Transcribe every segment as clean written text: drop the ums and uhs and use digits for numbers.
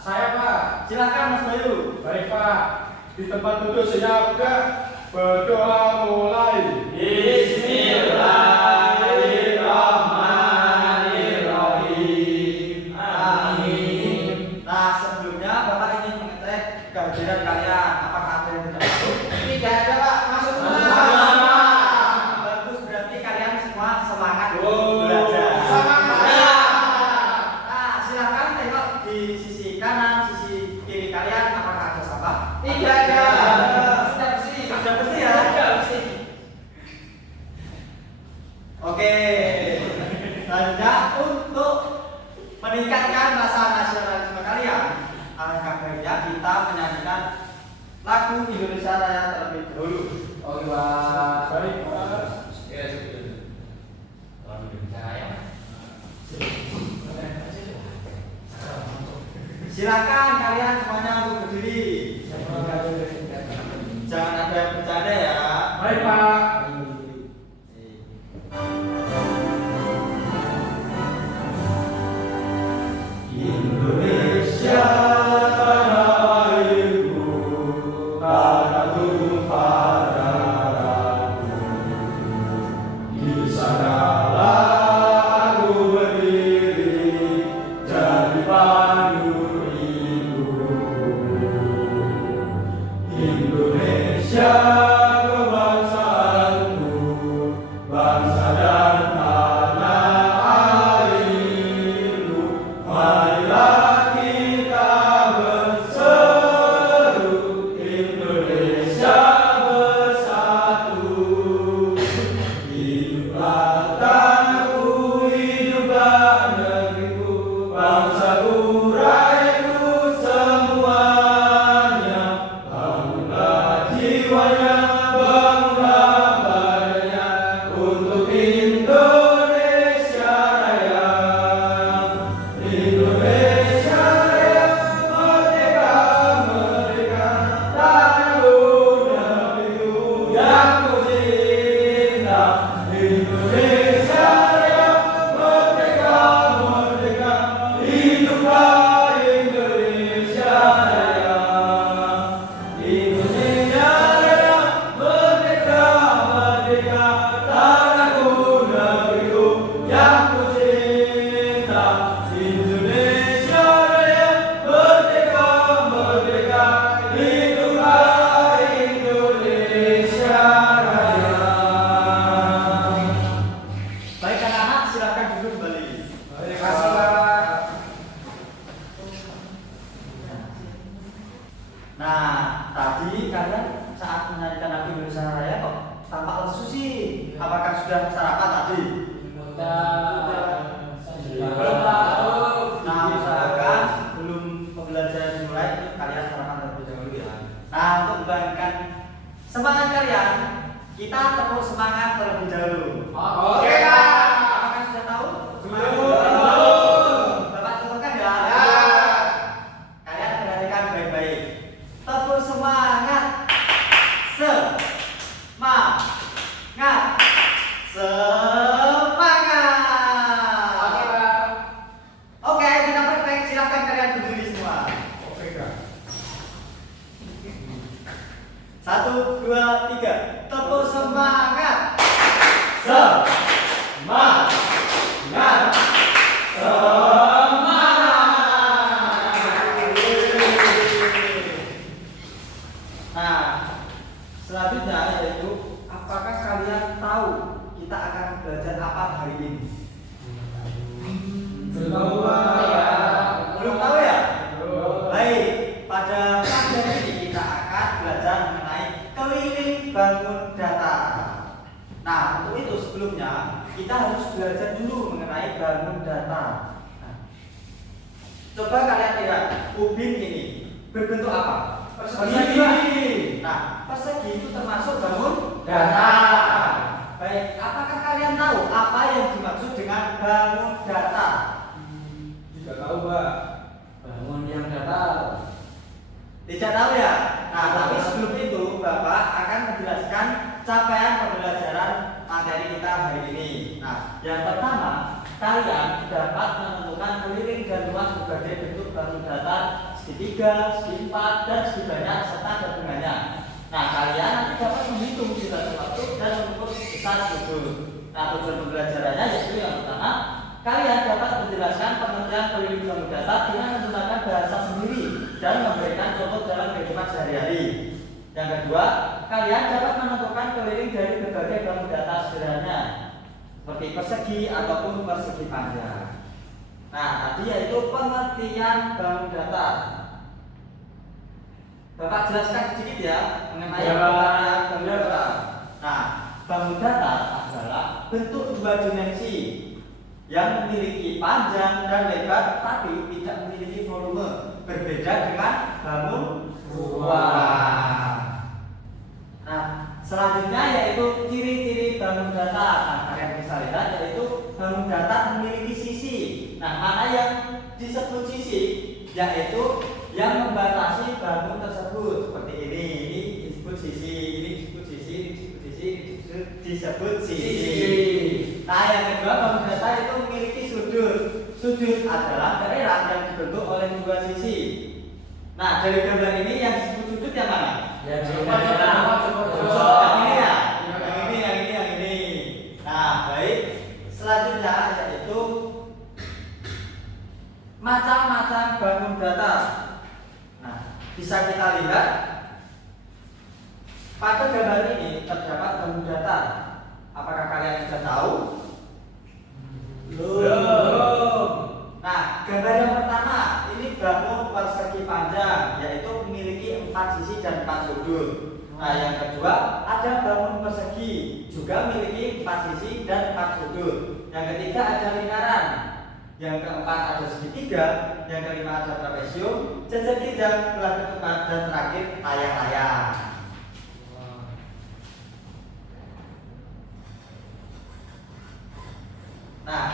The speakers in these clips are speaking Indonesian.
Saya Pak. Silakan Mas Bayu. Baik Pak. Di tempat duduk siap gak? Berdoa mulai. Bismillahirrahmanirrahim. Amin. Nah, sebelumnya Bapak ingin mengecek kehadiran kalian. Apakah ada yang tidak masuk? Tidak ada Pak. Masuk semua. Bagus, berarti kalian semua semangat belajar. Nah, silakan tengok di sisi kanan, sisi kiri kalian. Apakah ada sampah? Tidak ada. Sudah bersih. Sudah bersih ya? Sudah bersih. Oke. Selanjutnya untuk meningkatkan rasa nasionalisme kalian, alangkah baiknya kita menyanyikan lagu Indonesia Raya terlebih dahulu. Oke Pak. Baik Pak. Silakan kalian semuanya untuk berdiri. Jangan ada yang bercanda ya. Baik Pak. Indonesia tanah airku, tanah tumpah darahku. Di sanalah aku berdiri, jadi pandu hidupku. Indonesia kebangsaanku, bangsa dan tanah airku. Marilah kita berseru, Indonesia bersatu. Hiduplah tanahku, hiduplah negeriku, bangsaku, rakyatku semuanya. Bangunlah jiwanya, bangunlah badannya untuk Indonesia Raya. Indonesia Raya, merdeka, merdeka, tanahku, negeriku yang ku cinta. Indonesia Raya, merdeka, merdeka, hiduplah Indonesia Raya. Indonesia Raya, merdeka, merdeka, tanahku, negeriku yang ku cinta. Indonesia Raya, merdeka, merdeka, hiduplah Indonesia Raya. Baik anak-anak, silakan duduk kembali. Terima kasih Pak. Nah, tadi kalian saat menyanyikan lagu Indonesia Raya kok tampak lesu sih. Apakah sudah sarapan tadi? Nah, usahakan sebelum pembelajaran dimulai kalian sarapan terlebih dahulu ya. Nah, untuk membangkitkan semangat kalian, kita tepuk semangat terlebih dahulu. Oke Pak. Apakah sudah tahu? Sudah. Bapak tepukkan ya. Kalian perhatikan baik-baik. Tepuk semangat. Semangat. Semangat. Oke Pak. Oke, kita praktek. Silakan kalian berdiri semua. Oke Kak. 1, 2, 3. Tepuk semangat. Semangat. Nah, selanjutnya yaitu apakah kalian tahu kita akan belajar apa hari ini? Belum tahu Pak. Belum tahu ya? Belum. Baik, pada pelajaran ini kita akan belajar mengenai keliling bangun data. Nah, untuk itu sebelumnya kita harus belajar dulu mengenai bangun data. Nah, coba kalian lihat ubin ini berbentuk apa? Persegi. Nah, persegi itu termasuk bangun data. Baik, apakah kalian tahu apa yang dimaksud dengan bangun data? Tidak tahu Pak. Bangun yang datar. Tidak tahu ya? Nah, tapi sebelum itu Bapak akan menjelaskan capaian pembelajaran materi kita hari ini. Nah, yang pertama, kalian dapat menentukan keliling dan luas berbagai bentuk bangun datar segitiga, segi 4, dan segi banyak serta gabungannya. Nah, kalian nanti dapat menghitung durasi waktu dan mengukur besar sudut. Nah, tujuan pembelajarannya yaitu yang pertama, kalian dapat menjelaskan pengertian keliling bangun data dengan menggunakan bahasa sendiri dan memberikan contoh dalam kehidupan sehari-hari. Yang kedua, kalian dapat menentukan keliling dari berbagai bangun data sederhana seperti persegi ataupun persegi panjang. Nah, tadi yaitu pengertian bangun data. Bapak jelaskan sedikit ya mengenai pengertian bangun data. Nah, bangun data adalah bentuk dua dimensi yang memiliki panjang dan lebar tapi tidak memiliki volume, berbeda dengan bangun ruang. Nah, selanjutnya yaitu ciri-ciri bangun data. Nah, kalian bisa lihat yaitu bangun data memiliki sisi. Nah, mana yang disebut sisi yaitu yang membatasi bangun tersebut seperti ini disebut sisi, ini disebut sisi, ini disebut sisi, ini disebut sisi. Nah, yang kedua bangun data itu memiliki sudut. Sudut adalah daerah yang dibentuk oleh dua sisi. Nah, dari gambar ini yang disebut sudut yang mana? Yang ini ya, yang ini. Nah, baik. Selanjutnya yaitu macam-macam bangun data. Nah, bisa kita lihat pada gambar ini terdapat bangun data. Apakah kalian sudah tahu? Belum. Nah, gambar yang pertama ini bangun persegi panjang, yaitu memiliki 4 sisi dan 4 sudut. Nah, yang kedua ada bangun persegi, juga memiliki 4 sisi dan 4 sudut. Yang ketiga ada lingkaran. Yang keempat ada segitiga, yang kelima ada trapesium, jajar kijang, belah ketupat, dan terakhir layang-layang. Nah,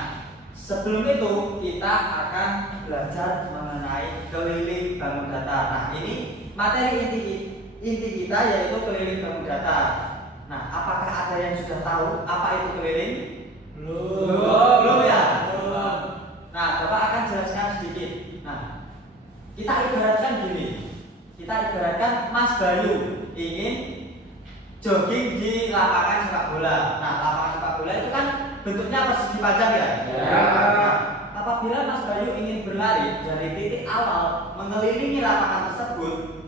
sebelum itu kita akan belajar mengenai keliling bangun data. Nah, ini materi inti kita yaitu keliling bangun data. Nah, apakah ada yang sudah tahu apa itu keliling? Belum ya? Nah, Bapak akan jelaskan sedikit. Nah, kita ibaratkan gini. Kita ibaratkan Mas Bayu ingin jogging di lapangan sepak bola. Nah, lapangan sepak bola itu kan bentuknya persegi panjang ya? Nah, apabila Mas Bayu ingin berlari dari titik awal mengelilingi lapangan tersebut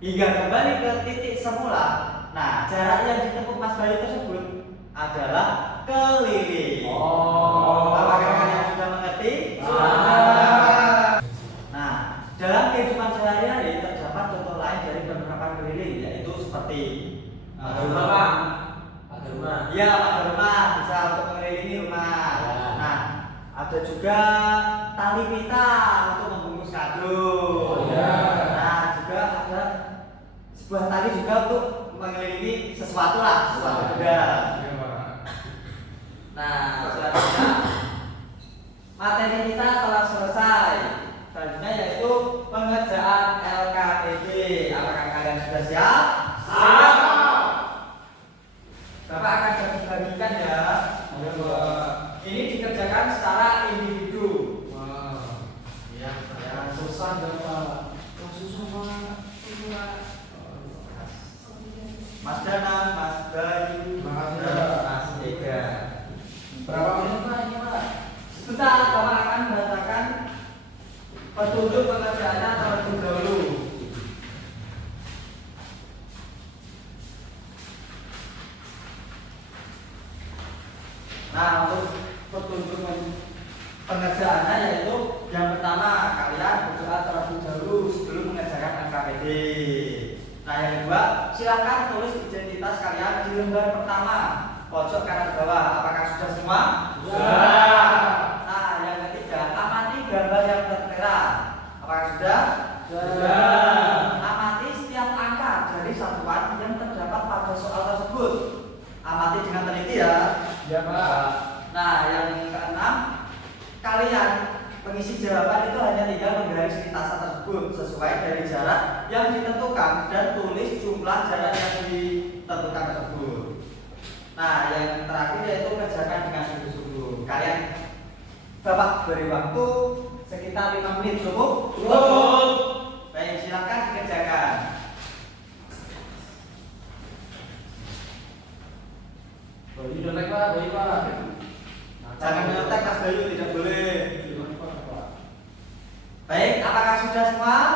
hingga kembali ke titik semula, nah jarak yang ditempuh Mas Bayu tersebut adalah keliling. Apakah kalian sudah mengerti? Nah, dalam kehidupan sehari-hari terdapat contoh lain dari penerapan keliling, yaitu seperti rumah. Ya, pada rumah bisa untuk mengelilingi rumah. Nah, ada juga tali pita untuk membungkus kado. Nah, juga ada sebuah tali juga untuk mengelilingi sesuatu lah, sesuatu benda. Nah, selanjutnya materi kita telah selesai. Selanjutnya yaitu pengerjaan LKPD. Apakah kalian sudah siap? Siap. Bapak akan bagi-bagikan ya. Ini dikerjakan secara individu. Yang susah Bapak. Mas Danang, Mas Bayu, Mas Ega. Berapa menit Pak ini Pak? Sebentar, Bapak akan membacakan petunjuk pengerjaannya terlebih dahulu. Nah, untuk petunjuk pengerjaannya yaitu yang pertama kalian berdoa terlebih dahulu sebelum mengerjakan LKPD. Nah, yang kedua silakan tulis identitas kalian di lembar pertama pojok kanan bawah. Apakah sudah semua? Sudah. Nah, yang ketiga amati gambar yang tertera. Apakah sudah? Sudah. Amati setiap angka dari satuan yang terdapat pada soal tersebut. Amati dengan teliti ya. Ya Pak. Nah, yang keenam, kalian pengisi jawaban itu hanya tinggal menggaris lintasan tersebut sesuai dari jarak yang ditentukan dan tulis jumlah jarak yang ditentukan tersebut. Nah, yang terakhir yaitu kerjakan dengan sungguh-sungguh. Kalian Bapak beri waktu sekitar 5 menit cukup? Cukup.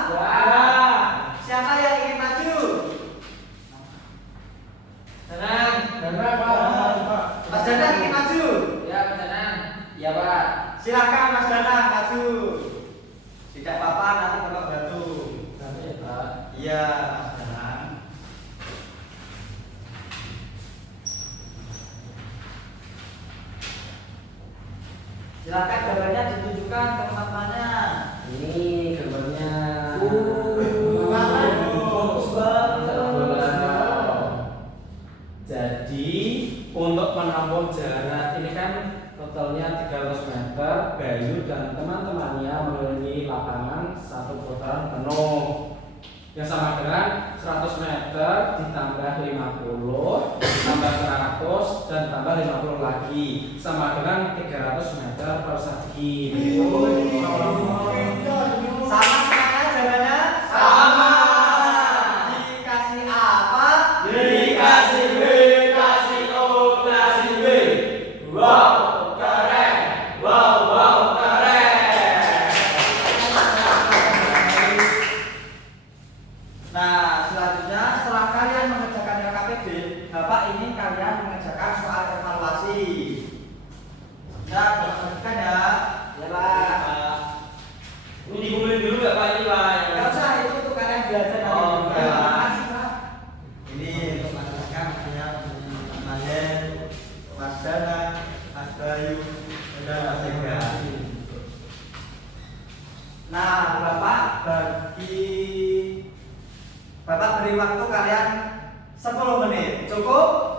Ya. Siapa yang ingin maju? Tenang. Karena Pak. Mas Danang ingin maju? Ya, Pak Danang. Ya, Pak. Silakan Mas Danang maju. Tidak apa-apa, nanti Bapak bantu. Ya, Pak. Iya, Mas Danang. Silakan gambarnya ditunjukkan ke teman-temannya. Ini gambarnya. Bagus banget. Jadi untuk menampung jarak ini kan totalnya 300 meter. Bayu dan teman-temannya mengelilingi lapangan satu putaran penuh yang sama dengan 100 meter ditambah 50 ditambah 100 dan tambah 50 lagi sama dengan 300 meter persegi. Sama semuanya jawabannya? Sama. Dikasih apa? Dikasih B, kasih O, kasih B. Wow, keren. Wow, keren. Nah, selanjutnya setelah kalian mengerjakan LKPD, Bapak ingin kalian mengerjakan soal evaluasi. Nah, perhatikan ya. Ya, Pak. Ini dikumpulin dulu nggak Pak ini Pak? Nggak usah, itu untuk kalian belajar nanti. Oh, juga. iya. Makasih, Pak. Ini untuk mengerjakan saya Mas Yen, Mas Dana, Mas Bayu, dan Mas Ega. Nah, Bapak beri waktu kalian 10 menit. Cukup?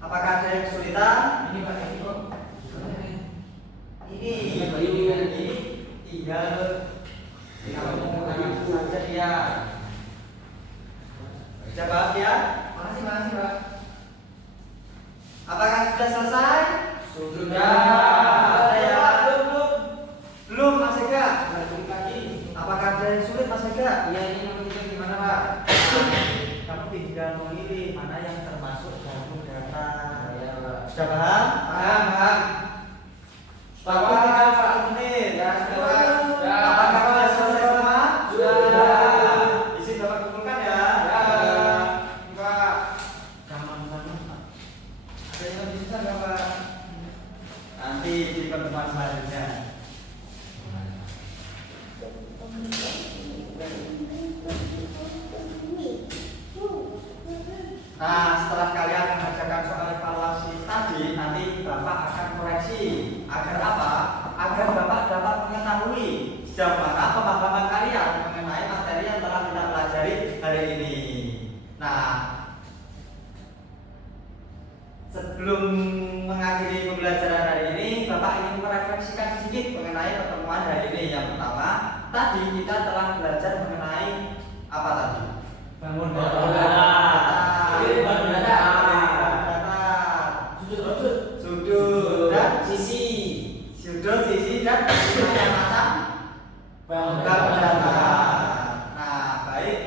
Apakah ada yang kesulitan? Ini Pak, ini kok. Ini tinggal saja dia. Sudah paham ya? Makasih Pak. Apakah sudah selesai? Sudah. Ada ya? Belum Mas Ega. Lanjut lagi. Apakah ada yang sulit Mas Ega? Iya, ini nomor kita gimana Pak? Kamu tinggal memilih mana yang termasuk dalam data. Ya, Pak. Sudah paham? Paham. Waktu tinggal 1 menit. Ya, sudah. Apakah sudah selesai semua? Sudah. Isi Bapak kumpulkan ya. Ya. Pak. Gampang banget, Pak. Ada yang lebih susah nggak, Pak? Nanti di pertemuan selanjutnya. Nah, setelah kalian mengerjakan soal evaluasi tadi, nanti Bapak akan koreksi. Agar apa? Agar Bapak dapat mengetahui sejauh mana pemahaman kalian mengenai materi yang telah kita pelajari hari ini. Nah, sebelum mengakhiri pembelajaran hari ini, Bapak ingin merefleksikan sedikit mengenai pertemuan hari ini. Yang pertama, tadi kita telah belajar mengenai apa tadi? Bangun Bangun data. data. Ini bangun data. Sudut dan Sisi. sudut, sisi dan macam Bangun bangun data. data. Nah, baik.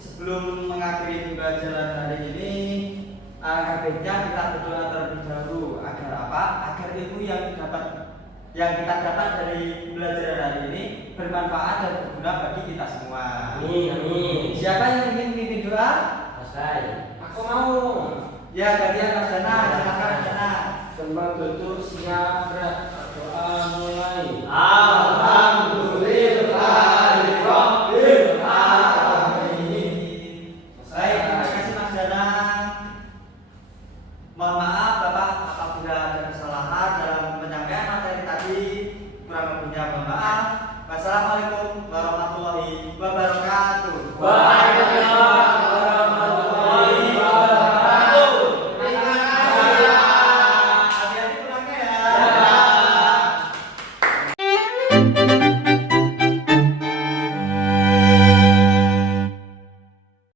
Sebelum mengakhiri pembelajaran hari ini, alangkah kita berdoa terlebih dahulu agar apa? Agar ilmu yang kita dapat dari pembelajaran hari ini bermanfaat dan berguna bagi kita semua. Amin. Siapa yang ingin mimpin doa? Mas Rai. Aku mau. Ya, gantian Mas Dana. Silakan Mas Dana. Sembah tutur siap gerak. Doa mulai. Alhamdulillahirabbil alamin. Baik, terima kasih Mas Dana. Mohon maaf Bapak apabila ada kesalahan dalam penyampaian materi tadi, kurang lebihnya mohon maaf. Wassalamualaikum